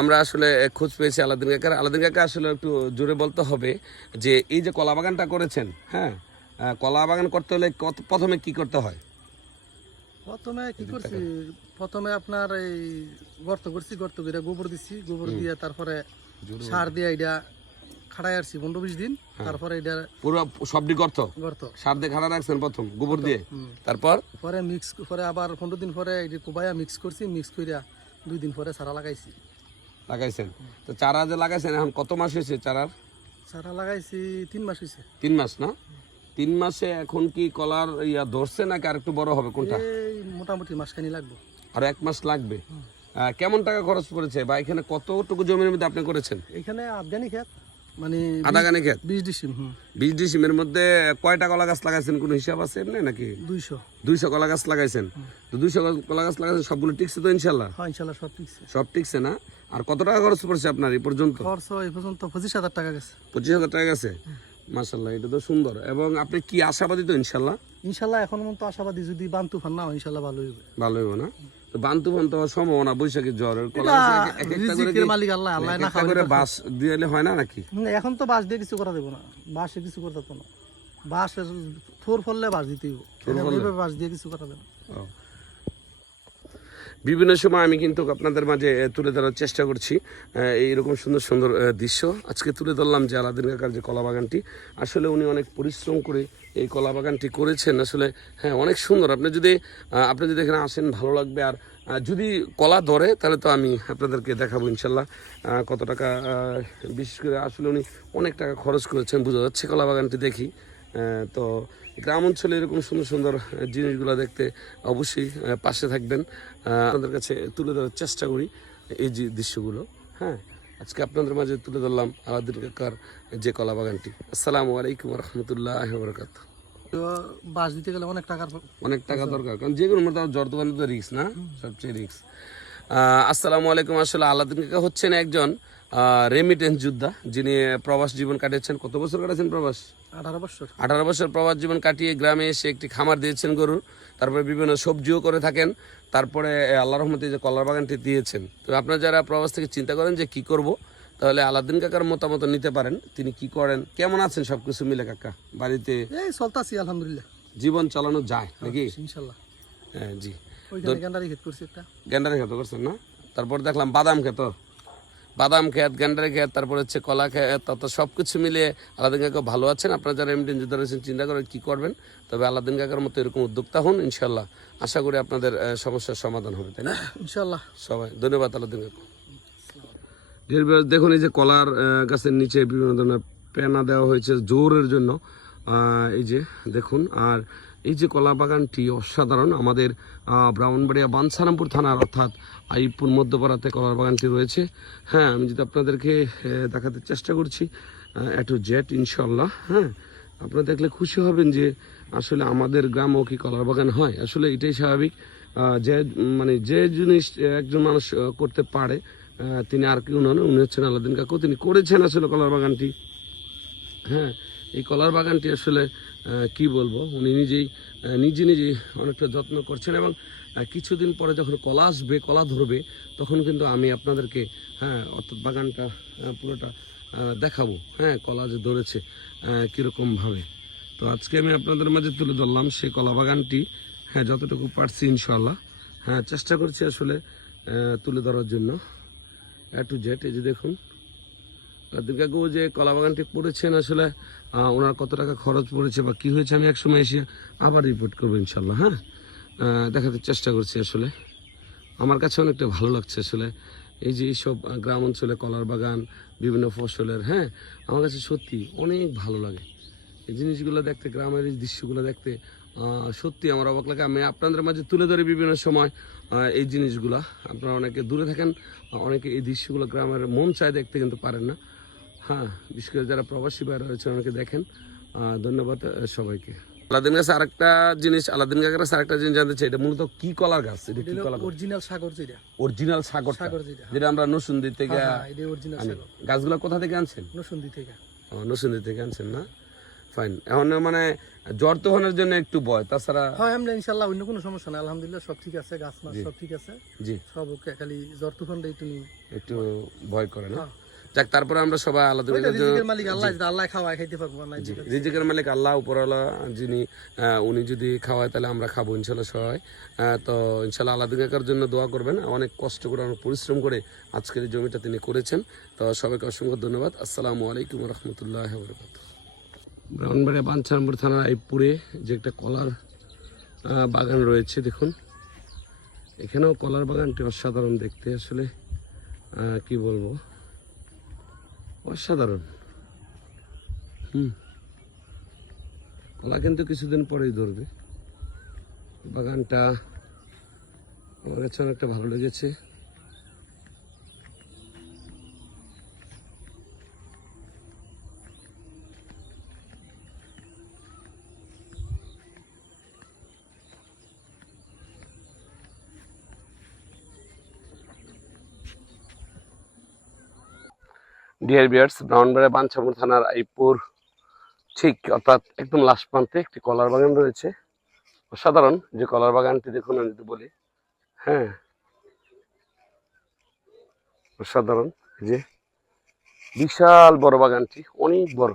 আমরা আসলে খোঁজ পেয়েছি আলাদিন কাকার। আলাদিন কাকা আসলে একটু জোরে বলতে হবে যে এই যে কলা বাগানটা করেছেন, হ্যাঁ, কলা বাগান করতে হলে প্রথমে কি করতে হয়? প্রথমে কি করছি, প্রথমে আপনার এই গর্ত করছি, গর্ত করে গোবর দিছি, গোবর দিয়ে তারপরে সার দিয়ে এটা খাড়াই আসছি 15-20 দিন। তারপরে এটা পুরো সবটি গর্ত গর্ত সার দিয়ে খাড়া রাখছেন প্রথম গোবর দিয়ে, তারপর পরে মিক্স করে আবার 15 দিন পরে এটা কোবাইয়া মিক্স করছি, মিক্স কইরা 2 দিন পরে সারা লাগাইছি। লাগাইছেন। তো চারা যে লাগাইছেন এখন কত মাস হয়েছে চারার? সারা লাগাইছি 3 মাস হয়েছে। 3 মাস না? 3 মাসে এখন কি কলার ইয়া ধরছে নাকি আর একটু বড় হবে কোনটা? এই মোটামুটি মাসখানি লাগবে। আর 1 মাস লাগবে। কেমন টাকা খরচ করেছে বা এখানে কতটুকু জমির মধ্যে আপনি করেছেন? এখানে আফগানি ক্ষেত, মানে আধা গানে ক্ষেত, 20 ডিসিম। 20 ডিসিমের মধ্যে কয়টা কলা গাছ লাগাইছেন কোনো হিসাব আছে এমনি নাকি? 200 কলা গাছ লাগাইছেন। তো 200 কলা গাছ লাগাইছেন, সবগুলো টিকছে তো ইনশাল্লাহ? হ্যাঁ ইনশাল্লাহ সব ঠিকছে। সব টিকছে না? আর কত টাকা খরচ পড়েছে আপনার এই পর্যন্ত? খরচ এই পর্যন্ত 25,000 টাকা গেছে। 25,000 টাকা গেছে। মাশাআল্লাহ, এটা তো সুন্দর। এবং আপনি কি আশাবাদী তো ইনশাল্লাহ? ইনশাল্লাহ এখন মতো আশাবাদী, যদি বান তুফান না হয় ইনশাল্লাহ ভালো হইবে। ভালো হইব না? তো বান তুফান তো হওয়ার সম্ভাবনা, বৈশাখী ঝড়ের কলা গাছে এক একটা করে রিজিকের মালিক আল্লাহ, আল্লাহ না খাওয়াবে। করে বাঁশ দিলে হয় না নাকি? এখন তো বাঁশ দিয়ে কিছু করা দেবো না, বাঁশে কিছু করতে তো না, বাঁশের থোর ফললে বাঁশ দিতেই হবে, বাঁশ দিয়ে কিছু করা দেবো। বিভিন্ন সময় আমি কিন্তু আপনাদের মাঝে তুলে ধরার চেষ্টা করছি এইরকম সুন্দর সুন্দর দৃশ্য। আজকে তুলে ধরলাম যে আলাদিন কাকার যে কলা বাগানটি, আসলে উনি অনেক পরিশ্রম করে এই কলা বাগানটি করেছেন। আসলে হ্যাঁ, অনেক সুন্দর। আপনি যদি এখানে আসেন ভালো লাগবে। আর যদি কলা ধরে তাহলে তো আমি আপনাদেরকে দেখাবো ইনশাল্লাহ কত টাকা। বিশেষ করে আসলে উনি অনেক টাকা খরচ করেছেন, বোঝা যাচ্ছে কলা বাগানটি দেখি। তো গ্রাম অঞ্চলে এরকম সুন্দর সুন্দর জিনিসগুলো দেখতে অবশ্যই পাশে থাকবেন। আপনাদের কাছে তুলে ধরার চেষ্টা করি এই যে দৃশ্যগুলো। হ্যাঁ, আজকে আপনাদের মাঝে তুলে ধরলাম আলাদিন কাকার যে কলা বাগানটি। আসসালামু আলাইকুম রহমতুল্লাহ বরকাতুহু। তো বাঁশ দিতে গেলে অনেক টাকা দরকার, কারণ যে কোনো মতো জর্দবান তো রিক্স না, সবচেয়ে রিক্স। আসসালামু আলাইকুম। আসলে আলাদিন কাকা হচ্ছেন একজন রেমিটেন্স যোদ্ধা, যিনি প্রবাস জীবন কাটিয়েছেন। কত বছর কাটিয়েছেন প্রবাস? 18 বছর প্রবাস জীবন কাটিয়ে গ্রামে এসে একটি খামার দিয়েছেন গরুর, তারপরে বিভিন্ন সবজিও করে থাকেন, তারপরে আল্লাহর রহমতে যে কলার বাগানটি দিয়েছেন। তো আপনারা যারা প্রবাস থেকে চিন্তা করেন যে কি করব, তাহলে আলাদিন কাকার মতামত নিতে পারেন। তিনি কি করেন, কেমন আছেন সবকিছু মিলে কাকা? বাড়িতে এই চলতাছি আলহামদুলিল্লাহ, জীবন চালানো যায় নাকি? ইনশাআল্লাহ। হ্যাঁ জি। ওইখানে গেন্ডারি ক্ষেত করছি একটা। গেন্ডারি ক্ষেত করছেন না? তারপর দেখলাম বাদাম ক্ষেত, গেন্ডারি ক্ষেত, তারপর হচ্ছে কলা ক্ষেত। তত সব কিছু মিলিয়ে আলাদিন কাকা ভালো আছেন। আপনারা যারা এমডিএন যোদ্ধা রয়েছেন চিন্তা করেন কী করবেন, তবে আলাদিন কাকার মতো এরকম উদ্যোক্তা হন, ইনশাল্লাহ আশা করি আপনাদের সমস্যার সমাধান হবে, তাই না? ইনশাআল্লাহ। সবাই ধন্যবাদ আলাদিন কাকা। দেখুন এই যে কলার গাছের নিচে বিভিন্ন ধরনের পেনা দেওয়া হয়েছে জোরের জন্য, এই যে দেখুন। আর এই যে কলা বাগানটি অসাধারণ। আমাদের ব্রাহ্মণবাড়িয়া বাঞ্ছারামপুর থানার অর্থাৎ আইপুর মধ্যপাড়াতে কলার বাগানটি রয়েছে। হ্যাঁ, আমি যদি আপনাদেরকে দেখাতে চেষ্টা করছি এ টু জেড ইনশাল্লাহ। হ্যাঁ, আপনারা দেখলে খুশি হবেন যে আসলে আমাদের গ্রামেও কি কলার বাগান হয়। আসলে এটাই স্বাভাবিক, যে জিনিস একজন মানুষ করতে পারে তিনি আর কেউ নন, উনি হচ্ছেন আলাদিন কাকু। তিনি করেছেন আসলে কলার বাগানটি। হ্যাঁ, এই কলার বাগানটি আসলে কি বলবো, উনি নিজেই অনেকটা যত্ন করছেন। এবং কিছুদিন পরে যখন কলা আসবে, কলা ধরবে, তখন কিন্তু আমি আপনাদেরকে অর্থাৎ বাগানটা পুরোটা দেখাবো। হ্যাঁ, কলা যে ধরেছে কীরকমভাবে। তো আজকে আমি আপনাদের মাঝে তুলে ধরলাম সেই কলা বাগানটি। হ্যাঁ, যতটুকু পারছি ইনশাল্লাহ চেষ্টা করছি আসলে তুলে ধরার জন্য এ টু জেড। এই যে দেখুন আলাদিন কাকু যে কলা বাগানটি করেছেন, আসলে ওনার কত টাকা খরচ পড়েছে বা কী হয়েছে আমি একসময় এসে আবার রিপোর্ট করবো ইনশাল্লাহ। হ্যাঁ, দেখাতে চেষ্টা করছি। আসলে আমার কাছে অনেকটা ভালো লাগছে আসলে এই যে এইসব গ্রাম অঞ্চলে কলার বাগান, বিভিন্ন ফসলের। হ্যাঁ, আমার কাছে সত্যি অনেক ভালো লাগে এই জিনিসগুলো দেখতে, গ্রামের এই দৃশ্যগুলো দেখতে সত্যি আমার অবাক লাগে। আমি আপনাদের মাঝে তুলে ধরি বিভিন্ন সময় এই জিনিসগুলা। আপনারা অনেকে দূরে থাকেন, অনেকে এই দৃশ্যগুলো গ্রামের মন চায় দেখতে, কিন্তু পারেন না। হ্যাঁ, বিশেষ করে যারা প্রবাসী বাইরে রয়েছে অনেকে দেখেন। ধন্যবাদ সবাইকে। আলাদিন গাছ আরেকটা জিনিস, আলাদিন কাকার কাছে আরেকটা জিনিস জানতে চাই, এটা মূলত কি কলার গাছ? এটা কি কলা? অরিজিনাল সাগর যেটা, অরিজিনাল সাগর, যেটা আমরা নরসিংদী থেকে। এটা অরিজিনাল সাগর। গাছগুলো কোথা থেকে আনছেন? নরসিংদী থেকে। নরসিংদী থেকে আনছেন না? ফাইন। এখন মানে জ্বর তুফানের জন্য একটু ভয়, তাছাড়া হ্যাঁ আমরা ইনশাল্লাহ অন্য কোনো সমস্যা নাই, আলহামদুলিল্লাহ সব ঠিক আছে, গাছ মাছ সব ঠিক আছে, জি সব ওকে, খালি জ্বর তুফানটাই তুমি একটু ভয় করে না। হ্যাঁ। যাক, তারপরে আমরা সবাই আলাদা ওইটা জন্য রিজিকের মালিক আল্লাহ, যদি আল্লাহ খাওয়ায় খাইতে পারবো না। জি, রিজিকের মালিক আল্লাহ উপরওয়ালা যিনি, উনি যদি খাওয়ায় তাহলে আমরা খাবো ইনশাল্লাহ সবাই। তো ইনশাল্লাহ আল্লাহ দিগাকার জন্য দোয়া করবেন। অনেক কষ্ট করে, অনেক পরিশ্রম করে আজকের এই জমিটা তিনি করেছেন। তো সবাইকে অসংখ্য ধন্যবাদ। আসসালামু আলাইকুম রহমতুল্লাহ বরকাতুহু। ব্রাহ্মণবাড়িয়া বাঞ্ছারামপুর থানার আইপুরে যে একটা কলার বাগান রয়েছে, দেখুন এখানেও কলার বাগানটি অসাধারণ দেখতে, আসলে কি বলবো, অসাধারণ। কলা কিন্তু কিছুদিন পরেই ধরবে। বাগানটা আমার কাছে অনেকটা ভালো লেগেছে। ডিয়ার বিয়ার্স, ব্রাহ্মণবাড়িয়া বাঞ্ছারামপুর থানার আইপুর ঠিক অর্থাৎ একদম লাস্ট প্রান্তে একটি কলার বাগান রয়েছে, অসাধারণ। যে কলার বাগানটি দেখুন, আমি যদি বলি, হ্যাঁ অসাধারণ। যে বিশাল বড় বাগানটি, অনেক বড়।